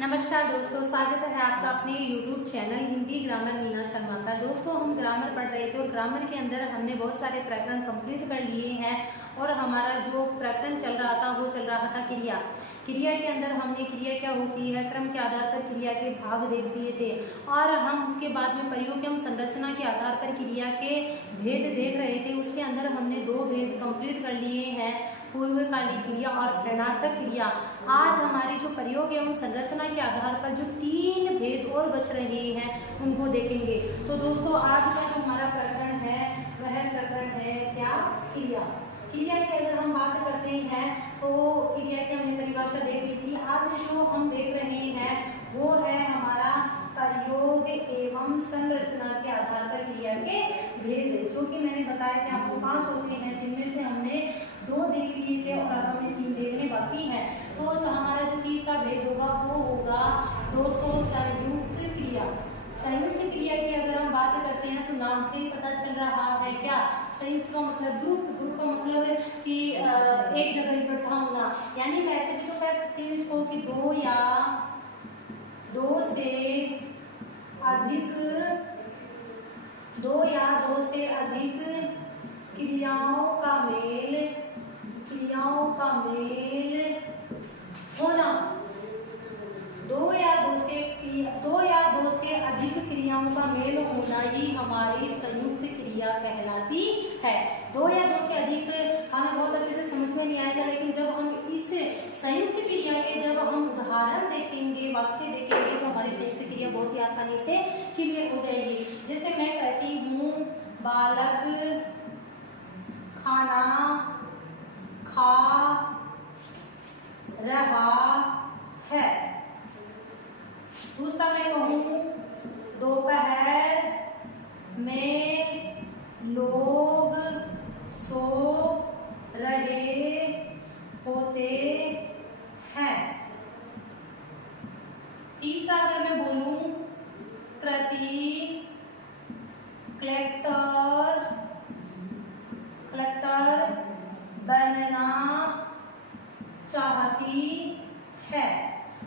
नमस्कार दोस्तों, स्वागत है आपका अपने YouTube channel Hindi grammar Meena Sharma का। दोस्तों, हम ग्रामर पढ़ रहे थे और ग्रामर के अंदर हमने बहुत सारे प्रकरण कंप्लीट कर लिए हैं और हमारा जो प्रकरण चल रहा था वो चल रहा था क्रिया। क्रिया के अंदर हमने क्रिया क्या होती है, क्रम के आधार पर क्रिया के भाग देख लिए थे और हम उसके बाद में प्रयोग एवं संरचना के आधार पर क्रिया के भेद देख रहे थे। उसके अंदर हमने 2 भेद कंप्लीट कर लिए हैं, पूर्वकालिक क्रिया और प्रेरणार्थक क्रिया। आज हमारी जो प्रयोग एवं संरचना के आधार पर जो 3 भेद और बच रहे हैं उनको देखेंगे। तो दोस्तों, आज का जो हमारा प्रकरण है वह प्रकरण है क्या, क्रिया। क्रिया की अगर हम बात करते हैं तो क्रिया की हमने परिभाषा देख ली थी। आज जो हम देख रहे हैं वो है हमारा प्रयोग एवं संरचना के आधार पर क्रिया के भेद, जो कि मैंने बताया कि आपको 5 होते हैं, जिनमें से हमने 2 देख लिए थे और अब हमें 3 देखने बाकी है। तो जो हमारा जो तीसरा भेद होगा वो होगा दोस्तों संयुक्त क्रिया। संयुक्त क्रिया की अगर हम बात करते हैं तो नाम से ही पता चल रहा है क्या, संयुक्त का मतलब ग्रुप, ग्रुप का मतलब है कि एक जगह इकट्ठा होना। यानी वैसे भी तो कह सकते हैं इसको कि 2 या 2 से अधिक क्रियाओं का मेल होना। 2 या 2 से अधिक क्रियाओं का मेल होना ही हमारी संयुक्त क्रिया कहलाती है। 2 या 2 से अधिक हमें बहुत अच्छे से समझ में नहीं आएगा, लेकिन जब हम इस संयुक्त क्रिया के जब हम उदाहरण देखेंगे, वाक्य देखेंगे, तो हमारी संयुक्त क्रिया बहुत ही आसानी से क्लियर हो जाएगी। जैसे मैं कहती हूँ बालक खाना खा रहा है। दूसरा मैं कहूँ दोपहर में लोग सो रहे होते हैं। तीसरा अगर मैं बोलूं कलेक्टर बनना चाहती है।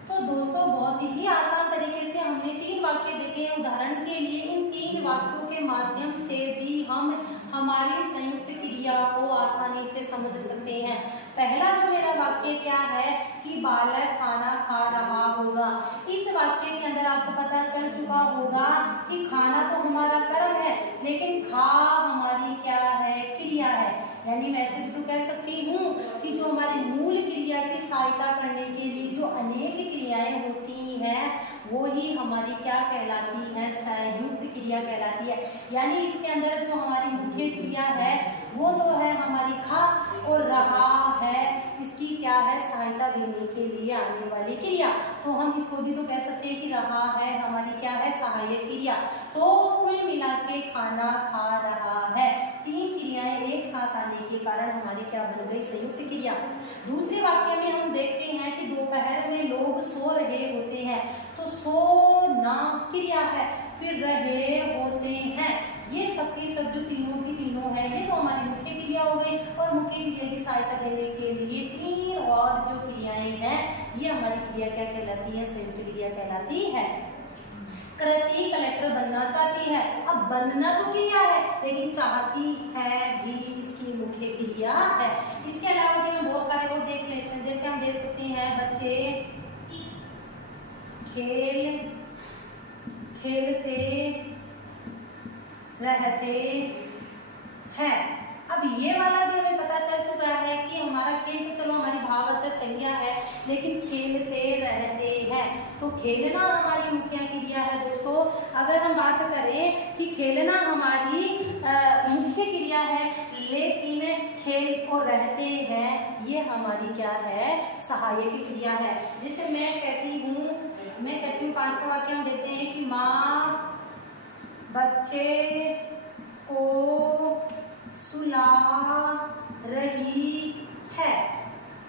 तो दोस्तों, बहुत ही आसान तरीके से हमने 3 वाक्य देखे हैं। उदाहरण के लिए इन 3 वाक्यों के माध्यम से भी हम हमारी संयुक्त क्रिया को आसानी से समझ सकते हैं। पहला जो मेरा वाक्य क्या है कि बालक खाना खा रहा होगा। इस वाक्य के अंदर आपको पता चल चुका होगा कि खाना तो हमारा कर्म है, लेकिन खा हमारी क्या है, क्रिया है। यानी वैसे भी तो कह सकती हूँ कि जो हमारी मूल क्रिया की सहायता करने के लिए जो अनेक क्रियाएं होती हैं वो ही हमारी क्या कहलाती है, संयुक्त क्रिया कहलाती है। यानी इसके अंदर जो हमारी मुख्य क्रिया है वो तो है हमारी खा, और रहा है इसकी क्या है, सहायता देने के लिए आने वाली क्रिया। तो हम इसको भी तो कह सकते हैं कि रहा है हमारी क्या है, सहायक क्रिया। तो कुल मिला के खाना खा रहा है, 3 क्रियाएं एक साथ आने के कारण हमारी क्या बन गई, संयुक्त क्रिया। दूसरे वाक्य में हम देखते हैं कि दोपहर में लोग सो रहे होते हैं। तो सोना क्रिया है, फिर रहे होते हैं, ये सबकी सब जो तीनों की तीनों है ये तो हमारी मुख्य क्रिया हो गई। और मुख्य क्रिया की सहायता देने के लिए 3 और जो क्रियाएं हैं ये हमारी क्रिया क्या कहलाती है, संयुक्त क्रिया कहलाती है। कृति कलेक्टर बनना चाहती है। अब बनना तो क्रिया है, लेकिन चाहती है भी इसकी मुख्य क्रिया है। इसके अलावा भी हम बहुत सारे और देख लेते हैं। जैसे हम देख सकते हैं बच्चे खेलते रहते हैं। अब ये वाला भी हमें पता चल चुका है कि हमारा खेल तो चलो हमारी भाववाचक संज्ञा है, लेकिन खेलते रहते हैं तो खेलना हमारी मुख्य क्रिया है। दोस्तों, अगर हम बात करें कि खेलना हमारी मुख्य क्रिया है, लेकिन खेल और रहते हैं ये हमारी क्या है, सहायक क्रिया है। जिसे मैं कहती हूँ 5वां वाक्य हम देते हैं कि माँ बच्चे को सुला रही है।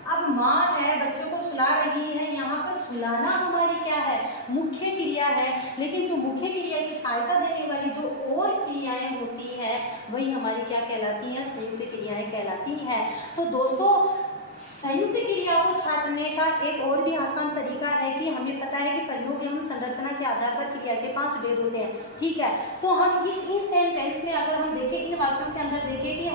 अब माँ है, बच्चों को सुला रही है, यहाँ पर सुलाना हमारी क्या है, मुख्य क्रिया है। लेकिन जो मुख्य क्रिया की सहायता देने वाली जो और क्रियाएं होती हैं वही हमारी क्या कहलाती हैं, संयुक्त क्रियाएं कहलाती हैं। तो दोस्तों, संयुक्त क्रिया को छांटने का एक और भी आसान तरीका है कि हमें पता है कि प्रयोग एवं संरचना के आधार पर क्रिया के 5 भेद होते हैं, ठीक है। तो हम इस सेंटेंस में अगर हम देखें, इन वाक्यों के अंदर देखें कि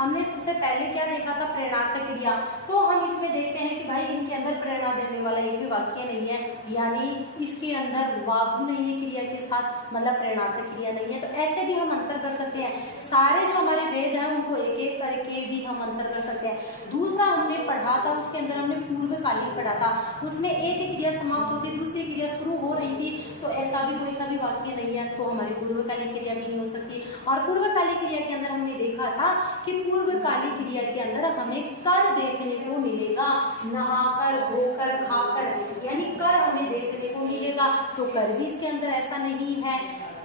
हमने सबसे पहले क्या देखा था, प्रेरणार्थक क्रिया। तो हम इसमें देखते हैं कि भाई इनके अंदर प्रेरणा देने वाला एक भी वाक्य नहीं है, यानी इसके अंदर वाव नहीं है क्रिया के साथ, मतलब प्रेरणार्थक क्रिया नहीं है। तो ऐसे भी हम अंतर कर सकते हैं, सारे जो हमारे भेद हैं उनको एक एक करके भी हम अंतर कर सकते हैं। दूसरा हमने पढ़ा था, उसके अंदर हमने पूर्वकालिक पढ़ा था, उसमें एक क्रिया समाप्त होती दूसरी क्रिया शुरू हो रही थी, तो ऐसा भी कोई सा भी वाक्य नहीं है, तो हमारी पूर्वकालिक क्रिया भी नहीं हो सकती। और पूर्वकालिक क्रिया के अंदर हमने देखा था कि पूर्वकालिक क्रिया के अंदर हमें कर देखने को मिलेगा, नहाकर, धोकर, खाकर, यानी कर हमें देखने को मिलेगा। तो कर भी इसके अंदर ऐसा नहीं है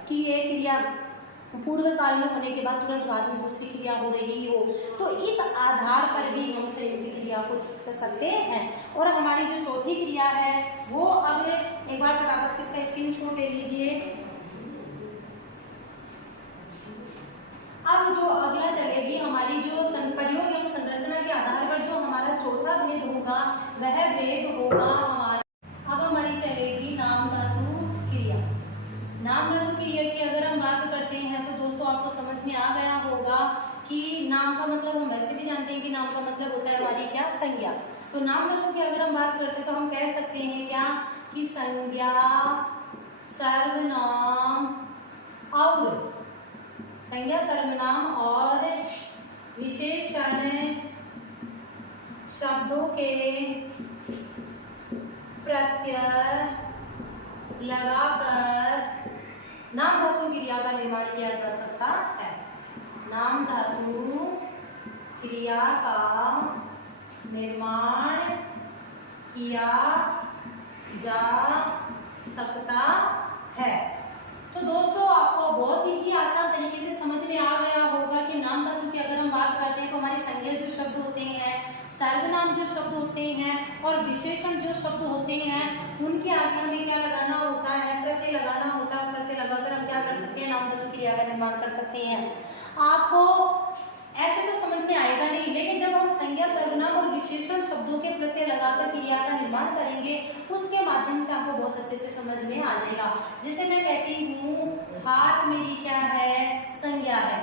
कि ये क्रिया पूर्व काल में होने के बाद तुरंत बाद में दूसरी क्रिया हो रही हो। तो इस आधार पर भी हम संयुक्त क्रिया को छांट सकते हैं। और हमारी जो चौथी क्रिया है वो, अब एक बार फटाफट से इसका स्क्रीनशॉट ले लीजिए। अब जो अगला चलेगी हमारी जो प्रयोग एवं संरचना के आधार पर जो हमारा चौथा भेद होगा वह भेद होगा हमारा, अब हमारी चलेगी नाम धातु क्रिया। नाम धातु क्रिया की अगर हम बात करते हैं तो दोस्तों आपको समझ में आ गया होगा कि नाम का मतलब, हम वैसे भी जानते हैं कि नाम का मतलब होता है हमारी क्या, संज्ञा। तो नाम धातु की अगर हम बात करते हैं तो हम कह सकते हैं क्या कि संज्ञा, सर्वनाम और संज्ञा, सर्वनाम और विशेषण शब्दों के प्रत्यय लगाकर नाम धातु क्रिया का निर्माण किया जा सकता है। नाम धातु क्रिया का निर्माण किया जा सकता है। तो दोस्तों आपको बहुत ही आसान तरीके से समझ में आ गया होगा कि नाम धातु की अगर हम बात करते हैं तो हमारी संज्ञा जो शब्द होते हैं, सर्वनाम जो शब्द होते हैं और विशेषण जो शब्द होते हैं उनके आगे हमें क्या लगाना होता है, प्रत्यय लगाना होता है। प्रत्यय लगाकर हम क्या कर सकते हैं, नाम धातु क्रिया का निर्माण कर सकते हैं। आपको ऐसे तो समझ में आएगा नहीं, लेकिन जब हम संज्ञा, सर्वनाम और विशेषण शब्दों के प्रत्यय लगाकर क्रिया का निर्माण करेंगे उसके माध्यम से आपको बहुत अच्छे से समझ में आ जाएगा। जैसे मैं कहती हूँ हाथ मेरी क्या है, संज्ञा है,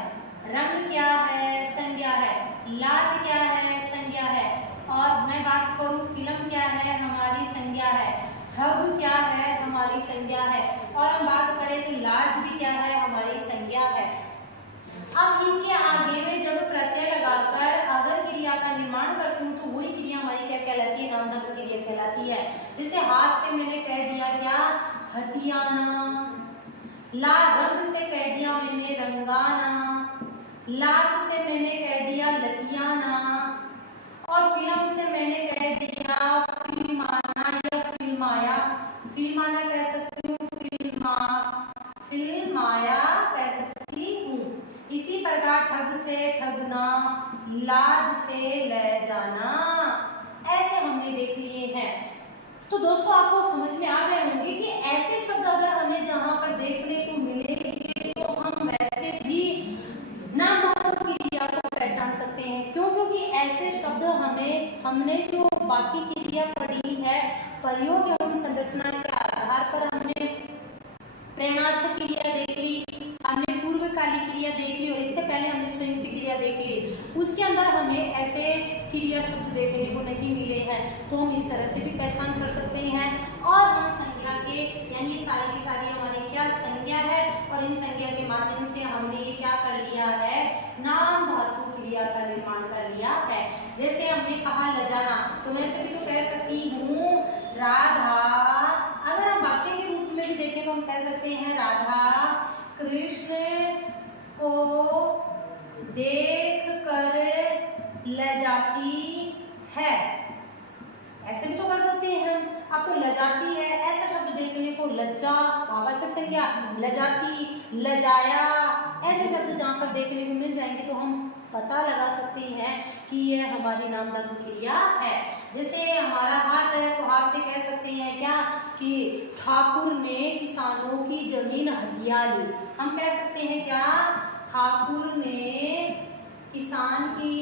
रंग क्या है, संज्ञा है, लात क्या है, संज्ञा है, और मैं बात करूँ फिल्म क्या है, हमारी संज्ञा है, ठग क्या है, हमारी संज्ञा है, और हम बात करें तो लाज भी क्या है, हमारी संज्ञा है। अब इनके आगे में जब प्रत्यय लगाकर अगर क्रिया का निर्माण करती हूँ तो वही क्रिया हमारी क्या कहलाती है, नाम धातु क्रिया कहलाती है। जैसे हाथ से मैंने कह दिया क्या, हथियाना, ला रंग से कह दिया मैंने रंगाना, लात से मैंने कह दिया लतियाना, और फिल्म से मैंने कह दिया फिल्माना या फिल्माया। फिल्माना कह सकती हूँ, फिल्माया कह सकती हूँ। इसी प्रकार ठग से ठगना, लाज से ले जाना, ऐसे हमने देख लिए हैं। तो दोस्तों आपको समझ में आ गए होंगे कि ऐसे शब्द अगर हमें जहां पर देखने को मिलेंगे तो हम वैसे भी नाम धातु क्रिया को पहचान सकते हैं। क्यों? क्योंकि ऐसे शब्द हमने जो बाकी क्रिया पढ़ी है प्रयोग एवं संरचना के आधार पर हमने प्रेरणार्थक क्रिया देख ली, हमने पूर्वकालिक क्रिया देख ली और इससे पहले हमने संयुक्त क्रिया देख ली। उसके अंदर हमें ऐसे क्रिया शब्द देखने को नहीं मिले हैं, तो हम इस तरह से भी पहचान कर सकते हैं। और हम संज्ञा के, यानी सारी की सारी हमारी क्या संज्ञा है, और इन संज्ञा के माध्यम से हमने ये क्या कर लिया है, नाम धातु क्रिया का निर्माण कर लिया है। जैसे हमने कहा लजाना, तो मैं सभी तो कह सकती हूँ राधा, अगर हम वाक्य के रूप में भी देखें तो हम कह सकते हैं राधा कृष्ण को देख कर लजाती है, ऐसे भी तो कर सकते हैं हम। अब तो लजाती है ऐसा शब्द देखने को, लज्जा भाववाचक संज्ञा, लजाती, लजाया, ऐसे शब्द जहाँ पर देखने को मिल जाएंगे तो हम पता लगा सकते हैं कि ये हमारी नाम धातु क्रिया है। जैसे हमारा हाथ है तो हाथ से कह सकते हैं क्या कि ठाकुर ने किसानों की जमीन हथिया ली। हम कह सकते हैं क्या, ठाकुर ने किसान की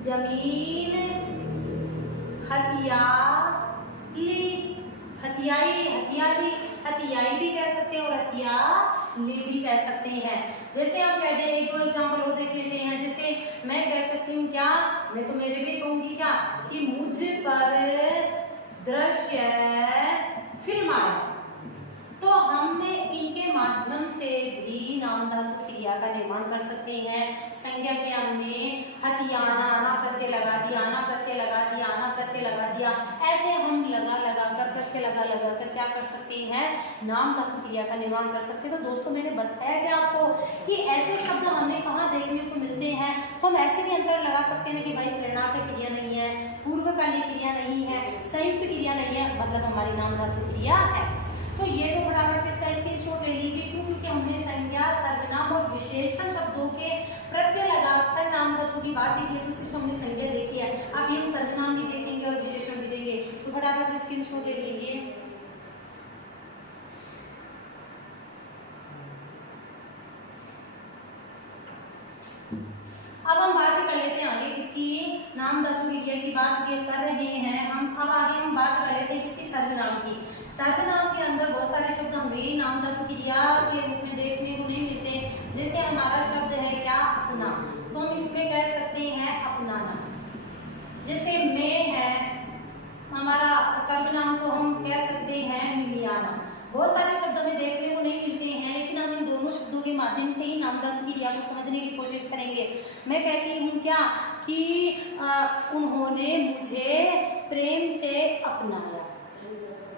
जमीन, हथियाली, हथियाई, हथियाली, हथियाई भी कह सकते हैं और हथियाली भी कह सकते हैं। जैसे हम कहते हैं, एक दो एग्जाम्पल और देख लेते हैं। जैसे मैं कह सकती हूँ क्या, मैं तो मेरे भी कहूंगी क्या कि मुझ पर दृश्य फिल्म आया। तो हमने इनके माध्यम से भी नाम धातु क्रिया का निर्माण कर सकते हैं। संज्ञा के हमने हथियाना, आना प्रत्यय लगा दिया, आना प्रत्यय लगा दिया, आना प्रत्यय लगा दिया, ऐसे हम लगा कर प्रत्यय लगा कर क्या कर सकते हैं, नाम धातु क्रिया का निर्माण कर सकते हैं। तो दोस्तों मैंने बताया कि आपको कि ऐसे शब्द हमें कहाँ देखने को मिलते हैं, तो हम ऐसे भी अंतर लगा सकते हैं कि भाई प्रेरणार्थक क्रिया नहीं है, पूर्वकालिक क्रिया नहीं है, संयुक्त क्रिया नहीं है, मतलब हमारी नाम धातु क्रिया है। तो ये तो फटाफट से इसका स्क्रीनशॉट ले लीजिए, क्योंकि हमने संज्ञा, सर्वनाम और विशेषण शब्दों के प्रत्यय लगाकर नाम धातु की बात देखी है, तो सिर्फ हमने संज्ञा देखी है। अब ये हम सर्वनाम भी देखेंगे और विशेषण भी देंगे, तो फटाफट से स्क्रीनशॉट ले लीजिए। अब हम बात कर लेते हैं आगे किसकी, नाम धातु क्रिया की बात कर रहे हैं हम। अब आगे हम बात कर लेते हैं किसकी, सर्वनाम की। सर्वनाम के अंदर बहुत सारे शब्द हमें नाम धातु क्रिया के रूप में देखने को नहीं मिलते। जैसे हमारा शब्द है क्या, अपना, तो हम इसमें कह सकते हैं अपनाना। जैसे मैं है हमारा सर्वनाम, तो हम कह सकते हैं मिमियाना। बहुत सारे शब्द हमें देखने को नहीं मिलते हैं, लेकिन हम इन दोनों शब्दों के माध्यम से ही नाम धातु क्रिया को समझने की कोशिश करेंगे। मैं कहती हूँ क्या कि उन्होंने मुझे प्रेम से अपनाया,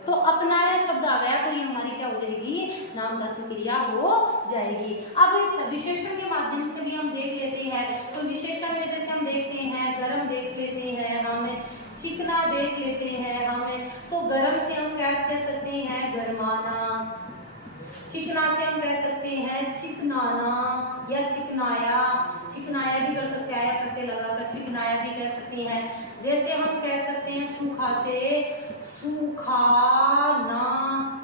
तो अपनाया शब्द आ गया, तो ये हमारी क्या हो जाएगी, नाम धातु क्रिया हो जाएगी। अब इस विशेषण के माध्यम से भी हम देख लेते हैं। तो विशेषण में जैसे हम देखते हैं गरम, देख लेते हैं हमें चिकना, देख लेते हैं हमें। तो गरम से हम क्या कह सकते हैं, गरमाना। चिकना से हम कह सकते हैं चिकनाना या चिकनाया। चिकनाया भी कर सकते हैं, आया प्रत्यय लगाकर चिकनाया भी कह सकते हैं। जैसे हम कह सकते हैं सूखा से सूखाना,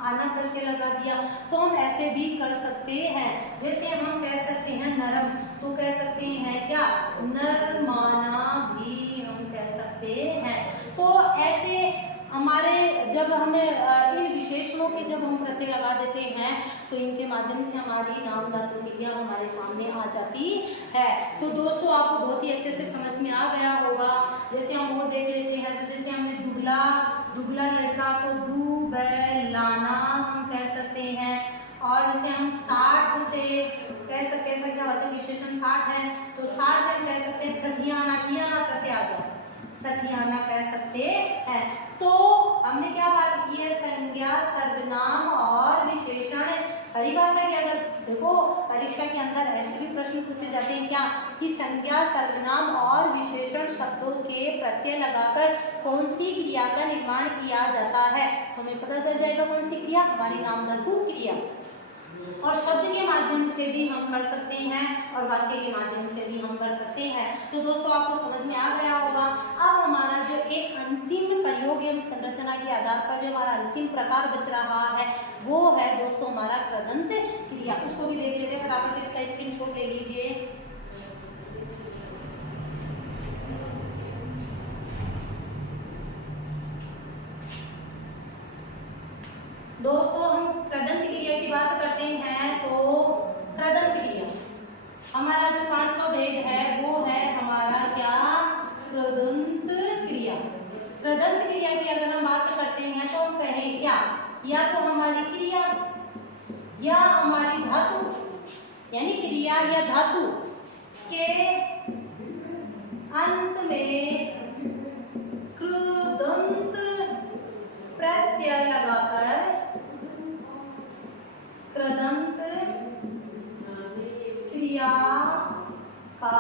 आना प्रत्यय लगा दिया, तो हम ऐसे भी कर सकते हैं। जैसे हम कह सकते हैं नरम, तो कह सकते हैं क्या, नरमाना भी हम कह सकते हैं। तो ऐसे हमारे जब हमें इन विशेषणों के जब हम प्रत्यय लगा देते हैं, तो इनके माध्यम से हमारी नाम धातु क्रिया हमारे सामने आ जाती है। तो दोस्तों आपको बहुत ही अच्छे से समझ में आ गया होगा। जैसे हम और देख लेते हैं, तो जैसे हमने दुबला, दुबला लड़का, तो दुबलाना हम कह सकते हैं। और जैसे हम 60 से कह सकते हैं, क्या वचन विशेषण 60 है, तो 60 से हम कह सकते हैं सठियाना, कियाना प्रत्यय आ गया, सठियाना कह सकते हैं। तो हमने क्या बात की है, संज्ञा, सर्वनाम और विशेषण। परिभाषा की अगर देखो, परीक्षा के अंदर ऐसे भी प्रश्न पूछे जाते हैं क्या कि संज्ञा, सर्वनाम और विशेषण शब्दों के प्रत्यय लगाकर कौन सी क्रिया का निर्माण किया जाता है, तो हमें पता चल जाएगा कौन सी क्रिया, हमारी नाम धातु क्रिया। और शब्द के माध्यम से भी हम कर सकते हैं और वाक्य के माध्यम से भी हम कर सकते हैं। तो दोस्तों आपको समझ में आ गया होगा। अब हमारा जो एक अंतिम प्रयोग एवं संरचना के आधार पर जो हमारा अंतिम प्रकार बच रहा है, वो है दोस्तों हमारा कृदंत क्रिया। उसको भी देख लेते हैं, फटाफट से इसका स्क्रीनशॉट ले लीजिए। दोस्तों हम कृदंत क्रिया की बात करते हैं, तो कृदंत क्रिया हमारा जो 5वां भेद है वो है हमारा क्या, कृदंत क्रिया। कृदंत क्रिया की अगर हम बात करते हैं तो हम कहें क्या, या तो हमारी क्रिया या हमारी धातु, यानी क्रिया या धातु के अंत में कृदंत प्रत्यय लगाकर कृदंत क्रिया का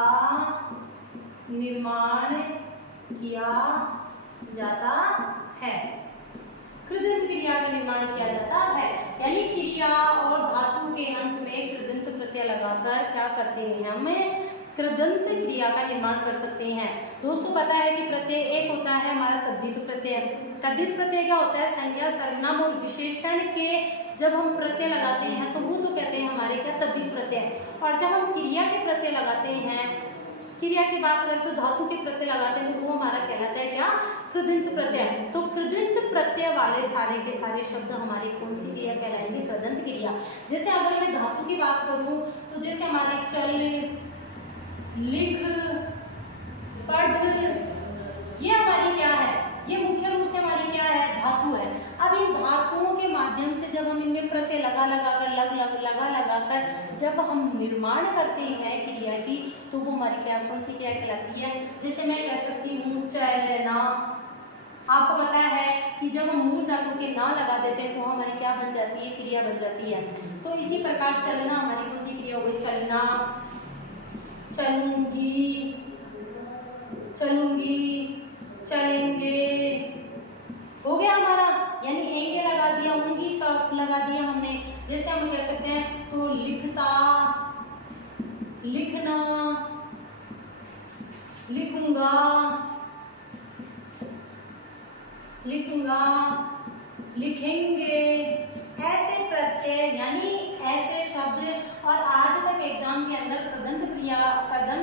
निर्माण किया जाता है। कृदंत क्रिया का निर्माण किया जाता है, यानी क्रिया और धातु के अंत में कृदंत प्रत्यय लगाकर क्या करते हैं, हमें कृदंत क्रिया का निर्माण कर सकते हैं। दोस्तों पता है कि प्रत्यय एक होता है हमारा तद्धित प्रत्यय। तद्धित प्रत्यय क्या होता है, संज्ञा, सर्वनाम और विशेषण के जब हम प्रत्यय लगाते हैं तो वो तो कहते हैं हमारे क्या, तद्धित प्रत्यय। और जब हम क्रिया के प्रत्यय लगाते हैं क्रिया की बात करें तो धातु के प्रत्यय लगाते हैं तो वो हमारा कहलाता है क्या, कृदंत प्रत्यय। तो कृदंत प्रत्यय वाले सारे के सारे शब्द हमारी कौन सी क्रिया कहलाएंगे, कृदंत क्रिया। जैसे अगर मैं धातु की बात करूं तो जैसे हमारे चल, लिख, पढ़, ये हमारी क्या है, ये मुख्य रूप से हमारी क्या है, धातु है। अब इन धातुओं के माध्यम से जब हम इनमें प्रत्यय लगा कर जब हम निर्माण करते हैं क्रिया की, तो वो हमारी क्या, कौन सी क्रिया कहलाती है। जैसे मैं कह सकती हूँ चलना। आपको पता है कि जब हम मूल धातु के ना लगा देते हैं तो हमारी क्या बन जाती है, क्रिया बन जाती है। तो इसी प्रकार चलना हमारी कौन सी क्रिया हो गई, चलना, चलूंगी, चलूंगी, चलेंगे, हो गया हमारा, यानी एंगे लगा दिया, उंगी शब्द लगा दिया हमने। जैसे हम कह सकते हैं तो लिखता, लिखना, लिखूंगा, लिखूंगा, लिखेंगे, ऐसे प्रत्यय यानी ऐसे शब्द। और आज तक एग्जाम के अंदर कृदंत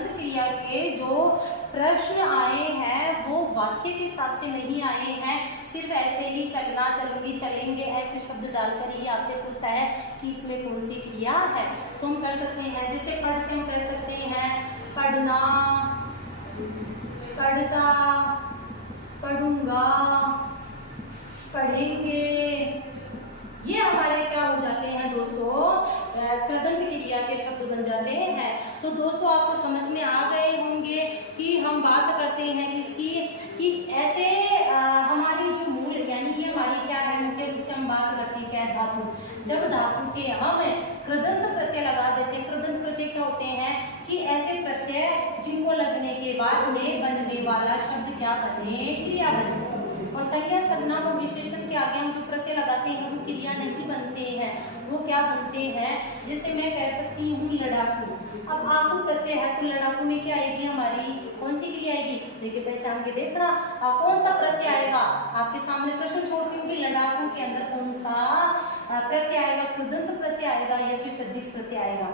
क्रिया के जो प्रश्न आए हैं वो वाक्य के हिसाब से नहीं आए हैं, सिर्फ ऐसे ही चलना, चलूंगी, चलेंगे ऐसे शब्द डालकर ही आपसे पूछता है कि इसमें कौन सी क्रिया है। तो हम कर सकते हैं, जैसे पढ़ से हम कह सकते हैं पढ़ना, पढ़ता, पढ़ूंगा, पढ़ेंगे, ये हमारे क्या हो जाते हैं दोस्तों, कृदंत क्रिया के शब्द बन जाते हैं। तो दोस्तों आपको समझ में आ गए होंगे कि हम बात करते हैं किसकी, कि ऐसे हमारी जो मूल यानी कि हमारी क्या है, मुख्य रूप से हम बात करते हैं क्या, धातु। जब धातु के हम कृदंत प्रत्यय लगा देते हैं, कृदंत प्रत्यय क्या होते हैं कि ऐसे प्रत्यय जिनको लगने के बाद में बनने वाला शब्द क्या बने, क्रिया बने। और संज्ञा, सर्वनाम और विशेषण के आगे हम जो प्रत्यय लगाते हैं वो क्रिया नहीं बनते हैं, वो क्या बनते हैं। जैसे मैं कह सकती हूँ लड़ाकू। अब आकू प्रत्यय है तो लड़ाकू में क्या आएगी, हमारी कौन सी क्रिया आएगी, देखिए पहचान के देखना कौन सा प्रत्यय आएगा। आपके सामने प्रश्न छोड़ती हूँ कि लड़ाकू के अंदर कौन सा प्रत्यय आएगा, कृदंत प्रत्यय आएगा या फिर तद्धित प्रत्यय आएगा।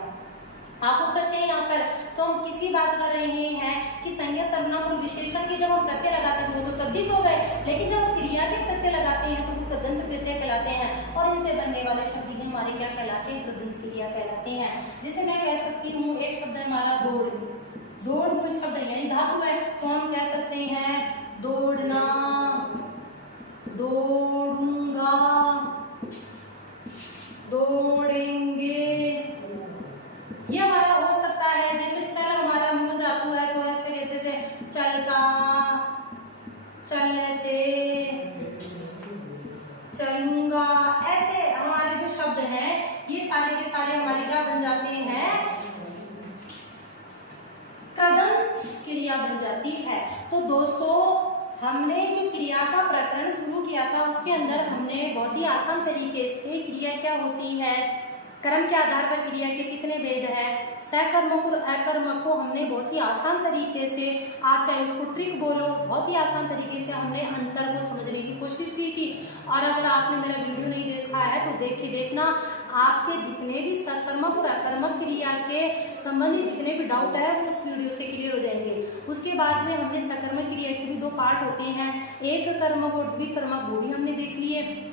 आकू प्रत्यय यहाँ पर तो हम किसकी बात कर रहे हैं कि संज्ञा, सर्वनाम और विशेषण के जब हम प्रत्यय लगाते हैं वो तो तद्धित हो गए, लेकिन जब हम क्रिया के प्रत्यय लगाते हैं तो वो कृदंत प्रत्यय कहलाते हैं। और इनसे बनने वाले शब्द ही हमारे क्या कहलाते हैं, कृदंत क्रिया कहलाते हैं। जैसे मैं कह सकती हूँ एक शब्द है हमारा दौड़, दौड़ मूल शब्द है यानी धातु है, तो हम कह सकते हैं दौड़ना, दौड़ूंगा, दौड़ेंगे, ये हमारा हो सकता है। जैसे चल हमारा मूल धातु है तो ऐसे कहते थे चलता, चलते, चलूंगा, ऐसे हमारे जो शब्द हैं ये सारे के सारे हमारे क्या बन जाते हैं, कृदंत क्रिया बन जाती है। तो दोस्तों हमने जो क्रिया का प्रकरण शुरू किया था उसके अंदर हमने बहुत ही आसान तरीके से क्रिया क्या होती है, कर्म के आधार पर क्रिया के कितने भेद हैं, सकर्मक और अकर्मक को हमने बहुत ही आसान तरीके से, आप चाहे उसको ट्रिक बोलो, बहुत ही आसान तरीके से हमने अंतर को समझने की कोशिश की थी। और अगर आपने मेरा वीडियो नहीं देखा है तो देखना, आपके जितने भी सकर्मक और अकर्मक क्रिया के संबंधी जितने भी डाउट है वो उस वीडियो से क्लियर हो जाएंगे। उसके बाद में हमने सकर्मक क्रिया के भी दो पार्ट होते हैं, एक कर्मक और द्विकर्मक, वो भी हमने देख लिए।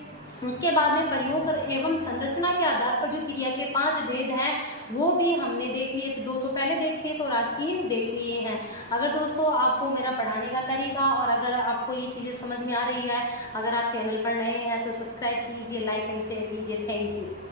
उसके बाद में प्रयोग एवं संरचना के आधार पर जो क्रिया के 5 भेद हैं वो भी हमने देख लिए थे, 2 तो पहले देख लिए तो आज 3 देख लिए हैं। अगर दोस्तों आपको मेरा पढ़ाने का तरीका और अगर आपको ये चीज़ें समझ में आ रही है, अगर आप चैनल पर नए हैं तो सब्सक्राइब कीजिए, लाइक एंड शेयर कीजिए। Thank you.